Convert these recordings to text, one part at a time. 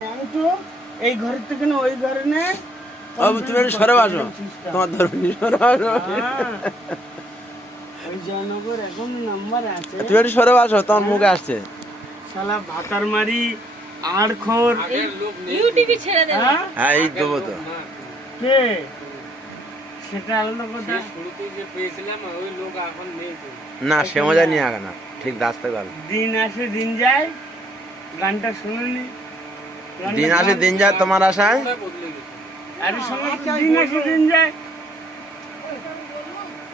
আমি তো এই ঘরের থেকে না ওই ঘরে নে তুমি একটু সরে আসো, তোমার ধর্মী সরে আসো। ওই জয়নগর এখন নাম্বার আছে। তুমি একটু সরে আসো, তোমার মুখে আসছে। শালা ভাতার মারি আড়খোর ইউটিউবে ছেড়ে দেব। হ্যাঁ এই দেবো তো। কে সেটা আলাদা কথা। শুরুতে যে পেয়েছিলাম ওই লোক এখন নেই তো। না সে মজা নিয়ে আগে না, ঠিক রাস্তা গেল। দিন আসে দিন যায়, গানটা শুনুনি? দিন আসে দিন যায় তোমার আশায়। বদলে গেছে। আরে সমস্ত দিন আসে দিন যায়।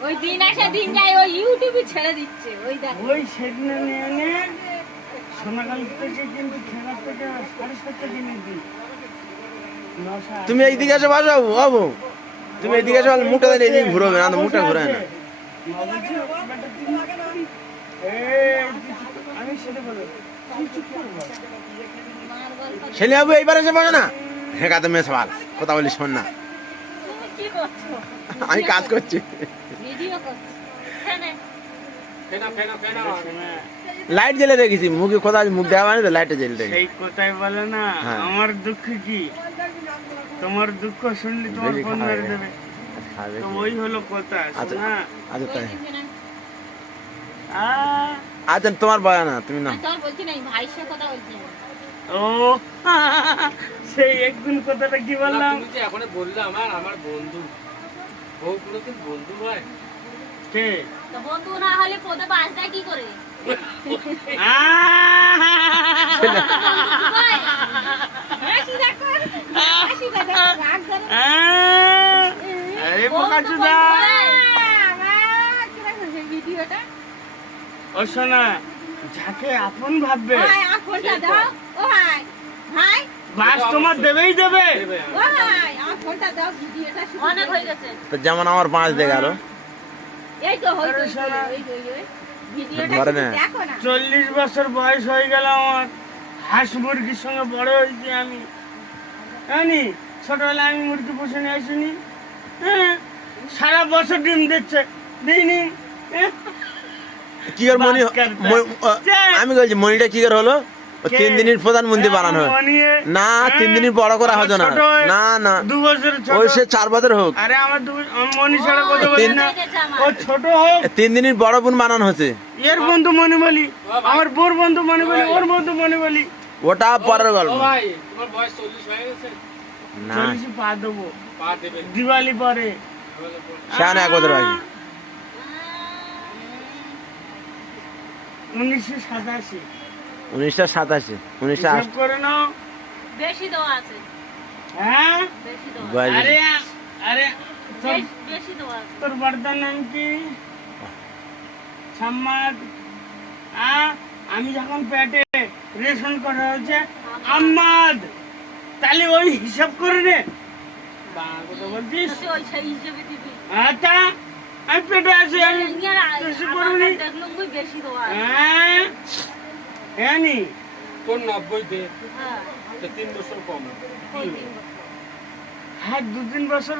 ওই দিন আসে দিন যায়, ওই ইউটিউবে ছেড়ে দিচ্ছে। ওই দেখো ওই সেদিন নিয়ে নে সোনাকাল থেকে কিন্তু খেলার থেকে 7.5 কিনে দিই। তুমি এইদিকে এসে বাসো বাবু, তুমি এইদিকে এসে মুখটা দিলে এইদিকে ঘুরবে না, মুখটা ঘুরে না। আমি সেটা বলবো তুই চুপ করবো। ছেলে বাবু এইবার এসে বসো না, হেঁকাতে মেয়ে সবাল কথা বলি শোন না। তুমি কি করছো? আমি কাজ করছি, ভিডিও করছো। এখানে ফেনা ফেনা ফেনা লাইট জ্বেলে রেখেছি, মুখে কথা মুখ দেওয়া মানে তো লাইটটা জ্বেলে রেখেছি। সেই কথাই বলে না, হ্যাঁ। আমার দুঃখ কি, তোমার দুঃখ শুনলে তোমার বেশি ফোন খাওয়া মেরে যায়। দেবে। খাবে তো কি? ওই হলো কথা। আচ্ছা শোনা আচ্ছা তাই, আ আচ্ছা তোমার বয়া না, তুমি না। আমি তোর বলছি না, ভাইয়ের সাথে কথা বলছি আমি। ও সেই একদিন কথাটা কি বললাম। তুমি যে এখন বললে আমার বন্ধু, বউ কোনোদিন বন্ধু হয়? কে তো বন্ধু না হলে পদে বাস দেয় কি করে? হাসি দেখো, হাসি দেখো, রাগ ধরে। আরে বোকাচোদা। আমার কি দেখো সেই ভিডিওটা? ও শোনা, যাকে আপন ভাববে ভাই ফোনটা দাও। ও ভাই, ভাই, বাস তোমার দেবেই দেবে। দেবে, ও ভাই, আমার ফোনটা দাও, ভিডিওটা অনেক হয়ে গেছে। তো যেমন আমার 5 দিয়ে গেল। এই তো হই আরে তো, শালা। ওই ভিডিওটা ধরে শুধু না। দেখো না। 40 বছর বয়স হয়ে গেল আমার, হাঁস মুরগির সঙ্গে বড় হয়েছি আমি। জানি ছোটবেলায় আমি মুরগি পুষে নিয়ে আসিনি। হ্যাঁ, সারা বছর ডিম দিচ্ছে, দিইনি। কি আর মনি আমি বলছি মনিটা কি করে হলো? ও 3 দিনের প্রধানমন্ত্রী বানানো হয়। না 3 দিনের বড় করা হবে না। না না 2 বছরের ছোট। ওই সে 4 বছর হোক, আরে আমার মনি ছাড়া কথা বলি না। ও ছোট হোক, 3 দিনের বড় বোন বানানো হচ্ছে। এর বন্ধু মনে বলি, আমার বোর বন্ধু মনে বলি, ওর বন্ধু মনে বলি। ওটা পরের গল্প। ও ভাই তোমার বয়স 40 হয়ে গেছে? না 40 পা দেবো পা দেবে। দিওয়ালি পরে। শান 1 বছর আগে। 1987 1987 হিসাব 1988 করে নাও। বেশি দেওয়া আছে, হ্যাঁ বেশি দেওয়া আছে। বয়স আরে আরে তোর বেশি দেওয়া আছে। তোর বার্তার নাম কি? সাম্মাদ। আমি যখন পেটে রেশন করা হয়েছে আম্মাদ, তাহলে ওই হিসাব করে নে। কথা বলছিস? তুই ওই সেই হিসেবে দিবি। আচ্ছা আমি পেটে আছি, আমি বেশি করবি। দেখলাম ওই বেশি দেওয়া আছে। হ্যাঁ হ্যাঁ নি তোর 90 দে, হ্যাঁ, তো 3 বছর কম। ওই দিন। হ্যাঁ 2-3 বছর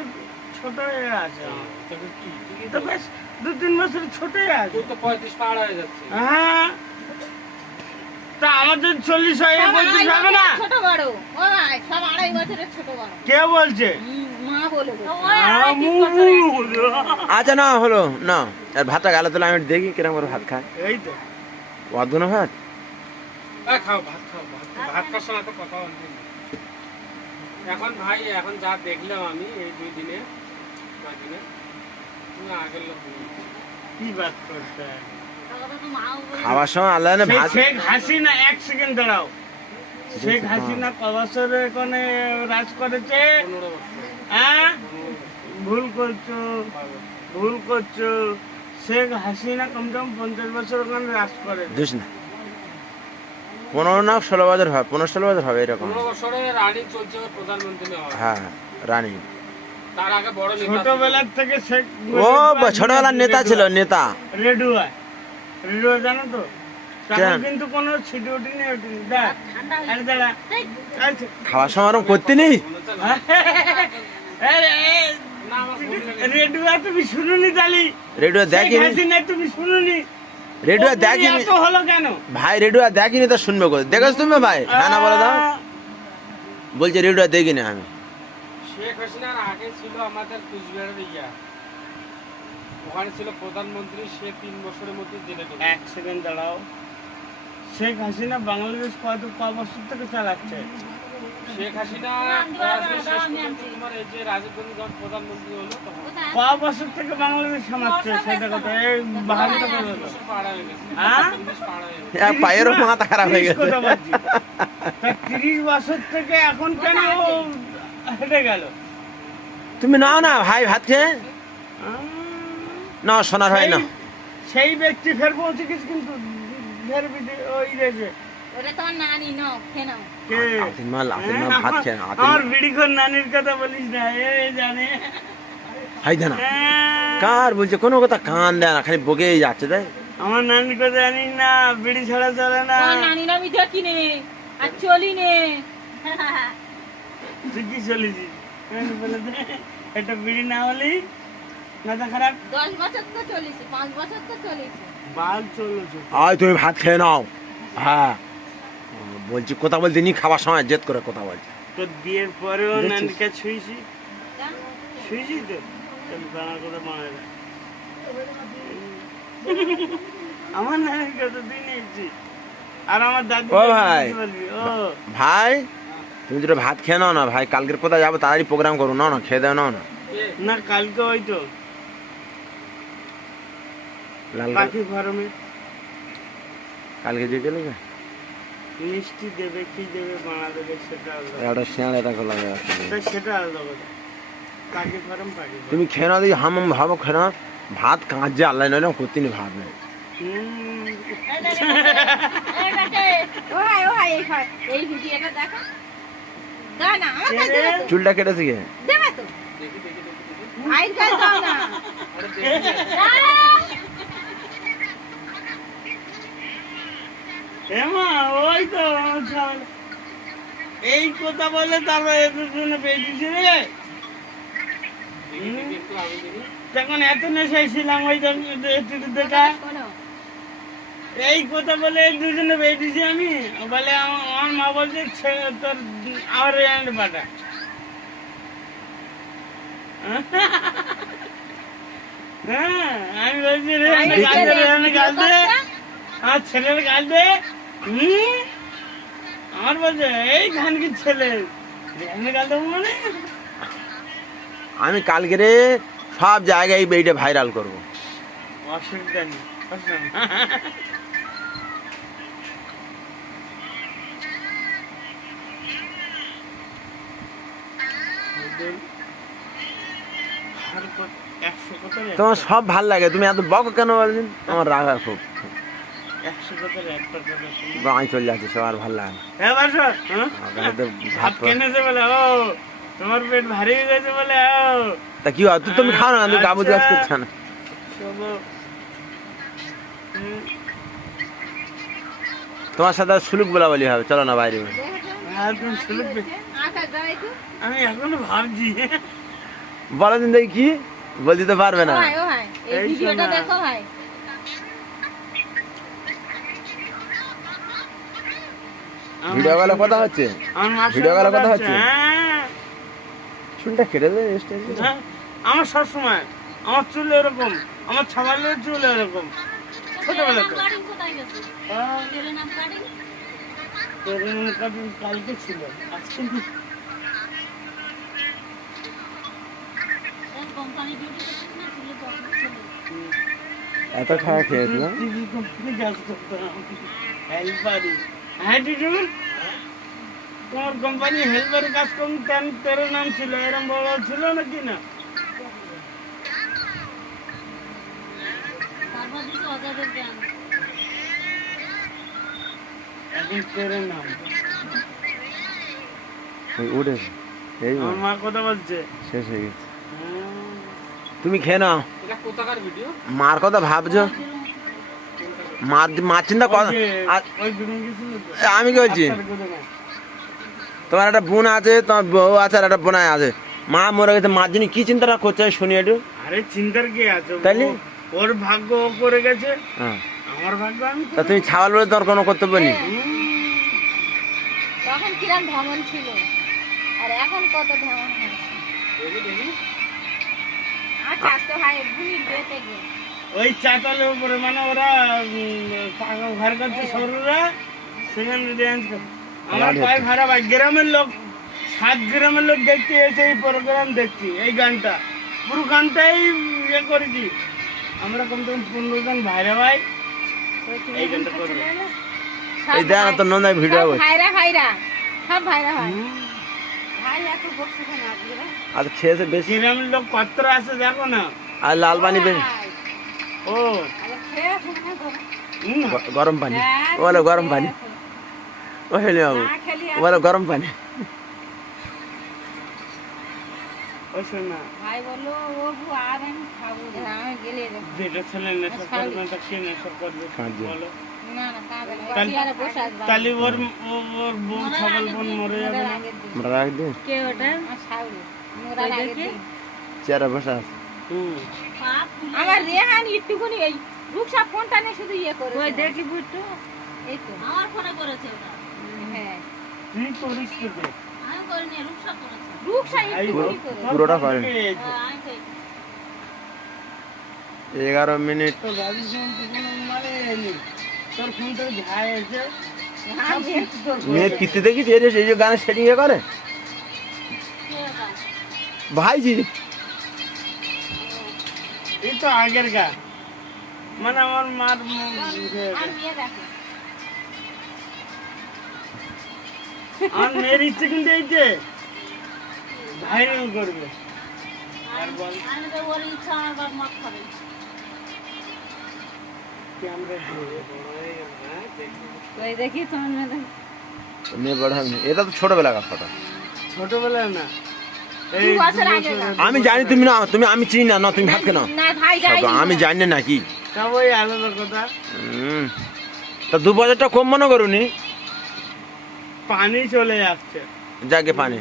ছোট হয়ে আছে। তোকে কি? তো বেশ 2-3 বছর ছোট হয়ে আছে। তোর তো 35 পার হয়ে যাচ্ছে। হ্যাঁ তা আমাদের 40 হয়ে সব 35 হবে না? ছোট বড়, ও ভাই, সব 2.5 বছরের ছোট বড়। কে বলছে? মা বলে গেছে। আচ্ছা না হলো না, আর ভাতটা গালে তোলা আমি দেখি কিরকম করে ভাত খায়। এই তো অদ্ভুত ভাত। খাও ভাত খাও, ভাত খাওয়ার সময় তো কথা বলছি। এখন ভাই এখন যা দেখলাম আমি এই 2 দিনে 5 দিনে, তুমি আগের লোক নই। কি বাত করতে হয়? খাওয়ার সময় আল্লাহ না সেই ভাত। শেখ হাসিনা, এক সেকেন্ড দাঁড়াও। শেখ হাসিনা ক বছর এখানে রাজ করেছে? 15 বছর। হ্যাঁ ভুল করছো, ভুল করছো। শেখ হাসিনা কমসে কম 50 বছর ওখানে রাজ করে। দুস না 15 না 16 বছর হবে, 15-16 বছর হবে এরকম। 15 বছরে রানী চলছে, প্রধানমন্ত্রী হওয়া। হ্যাঁ রানী। তার আগে বড় নেতা ছিল। ছোটবেলার থেকে শেখ ও ছোটবেলার নেতা ছিল, নেতা। রেডুয়া, রেডুয়া জানো তো? তখন কেন? কিন্তু কোনো ছিটি উঠিনি, উঠিনি। দেখ ঠান্ডা হয়ে আরে দাঁড়া আচ্ছা। খাওয়ার সময় ওরকম করতে নেই। না আমার ভুল লেগেছে। রেডুয়া তুমি শুনুনি তালি? রেডিও শেখ দেখিনি, হাসিনা তুমি শুনুনি? রেডিও ও দেখিনি এত হলো কেন? ভাই, রেডিও দেখিনি তো শুনবে কোথায়? দেখেছ তুমি ভাই? হ্যাঁ না বলে দাও। বলছে রেডিও দেখি না আমি। শেখ হাসিনার আগে ছিল আমাদের কুচবিহারের ইয়া, ওখানে ছিল প্রধানমন্ত্রী, সে 3 বছরের মধ্যে জেলে ঢুকে। এক সেকেন্ড দাঁড়াও, শেখ হাসিনা বাংলাদেশ ক বছর থেকে চালাচ্ছে? শেখ হাসিনা পড়াশোনা শেষ পর্যন্ত তোমার এই যে রাজীব গান্ধী যখন প্রধানমন্ত্রী হলো তখন ক বছর থেকে বাংলাদেশ সামাচ্ছে সেটা কথা, এই বাহাদুর কথা বলো। 30 পার হয়ে গেছে। হ্যাঁ? 30 পার হয়ে গেছে। পায়েরও মাথা খারাপ হয়ে 30 গেছে। কথা বলছি। তা 30 বছর থেকে এখন কেন ও হেঁটে গেল? তুমি নাও না ভাই ভাত খেয়ে নাও, সোনার হয় না। সেই ব্যক্তি ফের পৌঁছে গেছে, কিন্তু ফের ওই রেছে ওটা তোমার নানি নাও, খেয়ে নাও। কে? আতিন মাল ভাত খেয়ে নাও। আমার বিড়িখোর নানির কথা বলিস না, এ জানে। হাই দেনা হ্যাঁ, কার বলছে কোনো কথা কান দেয় না, খালি বকেই যাচ্ছে তাই। আমার নানির কথা জানিস না, বিড়ি ছাড়া চলে না। তোমার নানির আমি দেখি নে আর চলি নে। তুই কি চলেছিস? বলে দে, একটা বিড়ি না হলেই মাথা খারাপ। 10 বছর তো চলেছে, 5 বছর তো চলেছে। বাল চলেছে। আয় তুমি ভাত খেয়ে নাও। হ্যাঁ বলছি কথা বলতে নি, খাবার সময় জেদ করে কথা বলছে। তোর বিয়ের পরেও দেখছিস? নানিকে ছুঁইছি, জান? ছুঁইছি তো বানা করে মারা যায়। আমার নানির কথা তুই নিয়েছি, আর আমার দাদি ও ভাই। বলবি ও ভাই তুমি দুটো ভাত খেয়ে নাও না ভাই, কালকের কোথায় যাবো তাড়াতাড়ি প্রোগ্রাম করো, নাও না খেয়ে দাও, নাও না। না, কালকে ওই তো লাল পাখি ফার্মে কালকে যে চলে যায় মিষ্টি দেবে, কি দেবে, বানা দেবে, সেটা আলাদা। একটা শিয়াল এটা খোলা যাচ্ছে। তা সেটা আলাদা কথা। পাখি ফার্ম, পাখি ফার্ম। তুমি খেয়ে নাও দেখি, হাম ভাবো খেয়ে নাও। ভাত কাঁচছে আল্লাহ নইলে করতে নি ভাত নেই। হুম, এই দেখে, ও ভাই, এই ভাই, এই ভিডিওটা দেখো। দাও না, আমার কাছে কে রে? দেবে তো। চুলটা কেটেছে কে? দেবে তো। দেখি দেখি দেখি দেখি। ভাইয়ের কাছে দাও না। আরে দেখি না। দাও। এমা, ওই তো আমার ছাল। এই কথা বলে তারপর এদের জন্য বেরিয়েছে রে। দেখি দেখি একটু আমি দেখি। তখন এত নেশায় ছিলাম ওই একটু দেখা। শোনো, এই কথা বলে এই দুজনে বেরিয়েছি আমি। বলে আমার মা বলছে তোর আমার রেন্ট পাঠা। হ্যাঁ, আমি বলছি রেন্ট গাল দে, রেন্ট গাল দে, আমার ছেলের গাল দে। আমার বলছে এই খানকির ছেলে রেন্ট গাল দেবো মানে। আমি কালকে রে সব জায়গায় এইটা ভাইরাল করবো। অসুবিধা নেই, অসুবিধা নেই। আর কত- 100 কথার তোমার একটা- সব ভাল লাগে, তুমি এত বক কেন বলদিন? আমার রাগ হয় খুব। 100 কথার একটা কথা শুনি। বাঁই চলে যাচ্ছে, সব আর ভাল লাগে না। হ্যাঁ বাসো, হ্যাঁ? আমার কাছে তো ভাত ভাত কেনেছে বলে ও তোমার পেট ভারী হয়ে গেছে বলে ও তা কি হয়, তুমি খাও না, তুমি কাবুজ গাছ করছো না। শোনো, তোমার সাথে আর সুলুক বলা বলি হবে, চলো না বাইরে। দেখো তো। হ্যাঁ, তুমি শুনবে। আচ্ছা, দাও একটু। আমি এখনো ভাবছি। বলো দিন দেখি কি বলতে তো পারবে না। ও ভাই, এই এই ভিডিওটা শোনা। দেখো ভাই। ভিডিও কলে কথা হচ্ছে, আমার মার ভিডিও সঙ্গে কলে কথা কথা হচ্ছে? হ্যাঁ, চুলটা কেটে দে। হ্যাঁ, আমার সবসময় আমার চুল এরকম, আমার ছাবালের চুল এরকম ছোটবেলা তো। কাটিং কোথায় গেছে? হ্যাঁ, তেলের নাম কাটিং? তেলের কাটিং কালকে ছিল, আজকে নেই। এই কোম্পানি ডিউটি করছিস না, চুলে যত্ন ছিল। এত খাওয়া খেয়েছিলাম। টিভি কোম্পানি কাজ করতাম, হেল্পারি। হ্যাঁ টিটু, তোমার কোম্পানি হেল্পারি কাজ করতাম, তোর নাম ছিল এরম বড় ছিল নাকি না? তারপর দিছে অজাদের গান। এখন তোর নাম। ওই উঠেছে, এই আমার মা কথা বলছে। শেষ হয়ে গেছে। হ্যাঁ, তুমি খেয়ে নাও। এটা কোথাকার ভিডিও? মার কথা ভাবছো, মার চিন্তা কর। ওই যে, আর ওই দুদিন গেছিল তো। আমি কি বলছি, আচ্ছা, করে নাও। তোমার একটা বোন আছে, তোমার বউ আছে, আর একটা বোনাই আছে। মা মরে গেছে, মার জন্য কি চিন্তাটা করছে আমি শুনি একটু। আরে চিন্তার কি আছে, তাইলে? ওর ভাগ্য ও করে গেছে, হ্যাঁ, আমার ভাগ্য আমি তা তুমি ছাওয়াল বলে তোমার কোনো কর্তব্য নেই। তখন কিরম ভ্রমণ ছিল। আর এখন কত ঢেমন হয়েছে। দেখি দেখি আকাশ তো ভাই ভুলির বেঁচে গেল। ওই চাতালের উপরে মানে ওরা পাকা ঘর করছে সরুরা, সেখানে ড্যান্স করে। আমার পায়ে ভাড়া ভাই, গ্রামের লোক 7 গ্রামের লোক দেখতে এসে এই প্রোগ্রাম দেখছি, এই গানটা পুরো গানটাই ইয়ে করেছি আমরা, কমসে কম 15 জন ভাইরা ভাই এই গানটা করবে। এই দেখ না তোর নন্দাই ভিডিও সব করছে। ভাইরা ভাইরা, সব ভাইরা ভাই। ভাই এত বকছে কেন আজকে রে? আর খেয়েছে বেশি। গ্রামের লোক কত আছে দেখো না। আর লাল পানি ভাই, ও আরে খেয়েছে না গো। গরম পানি, হ্যাঁ, বলো গরম পানি। খেয়েছে। ও হেলে বাবু না খেলি আর বলো গরম পানি। ও শোনা, ভাই বললো ও বউ আর আমি খাবো না। আমি গেলে রে। যেটা ছেলে নেশা করবে তা কে নেশা করবে কাঁদবে। বলো। না না কাঁদে না। তাহলে- চেয়ারে বসে আছে বাবা। তাহলে ওর বউ ছাগল বোন মরে যাবে মোরার না। আগের দিন। আমরা রাখ দিন কে ওটা? আমার শাশুড়ি। মোরার আগের দিন। চেয়ারে বসে আছে। হুম। আমার রেহান একটুখানি এই রুকসা ফোনটা নিয়ে শুধু ইয়ে করে। ওই দেখি বুট্টু। এই তো। আমার ফোনে করেছে ওটা হ্যাঁ। তুই করিস তো দে। আমি করিনি রূপসা করেছে রুকসা এই একটুখানি করে। পুরোটা করেন। আমি করি 11 মিনিট। তো বাড়ির জন্য তো কোনো মানে নেই। তোর ফোনটা ঝাই আছে। সব কিছু তোর মেয়ের কীর্তি দেখিস এই যে গানের সেটিং এ করে কে ওটা ভাইজি। এই তো আগের গা, মানে আমার মার আর মেয়ে দেখো। আমার মেয়ের ইচ্ছে কিন্তু এই যে ভাইরাল করবে। আর বল আমি তো ওর ইচ্ছা আমার বাপ মত করে ক্যামেরা ওই দেখি তোমার মেয়ে দেখো। মেয়ে বড় হবে না। এটা তো ছোটবেলাকার ফটো। ছোটবেলায় না, এই 2 বছর আগে বছরের। আমি জানি তুমি না, তুমি আমি চিনি না, না তুমি ভাত কেন না ভাই যাই। আমি জানি না নাকি। তা ওই আলাদা কথা। তা 2 বছরটা কম মনে করুনি। পানি চলে যাচ্ছে। যাকে পানি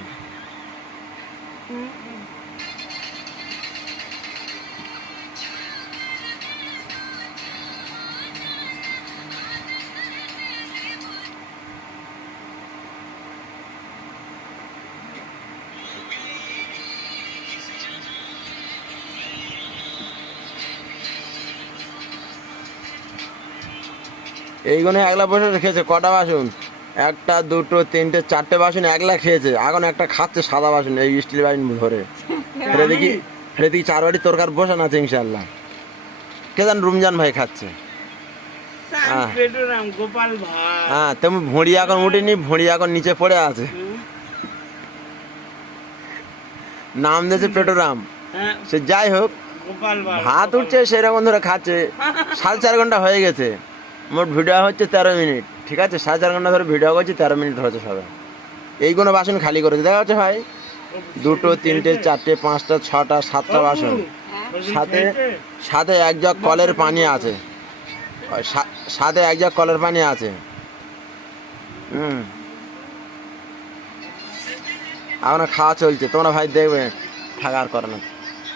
এইগুলো একলা বসে খেয়েছে। কটা বাসন? 1টা 2টো 3টে 4টে বাসন একলা খেয়েছে। এখন একটা খাচ্ছে সাদা বাসন, এই স্টিল বাসন ধরে। ফেরে দেখি 4 বাটি তরকার বসান আছে ইনশাল্লাহ। কে জান রমজান ভাই খাচ্ছে। হ্যাঁ। পেটুরাম গোপাল ভাই। হ্যাঁ তুমি ভুঁড়ি এখন উঠিনি, ভুঁড়ি এখন নিচে পড়ে আছে। হুম। নাম দিয়েছে পেটোরাম। হ্যাঁ, সে যাই হোক, গোপাল ভাই। ভাত উঠছে সেরকম ধরে খাচ্ছে। 4.5 ঘন্টা হয়ে গেছে। মোট ভিডিও হচ্ছে 13 মিনিট। ঠিক আছে, 4.5 ঘন্টা ধরে ভিডিও করছি, 13 মিনিট হচ্ছে সবে। এইগুলো বাসন খালি করেছে দেখা যাচ্ছে ভাই। 2টো 3টে 4টে 5টা 6টা 7টা বাসন। সাথে 1 জগ কলের পানি আছে। সাথে 1 জগ কলের পানি আছে। এখন খাওয়া চলছে। তোমরা ভাই দেখবে, থাকার করে না।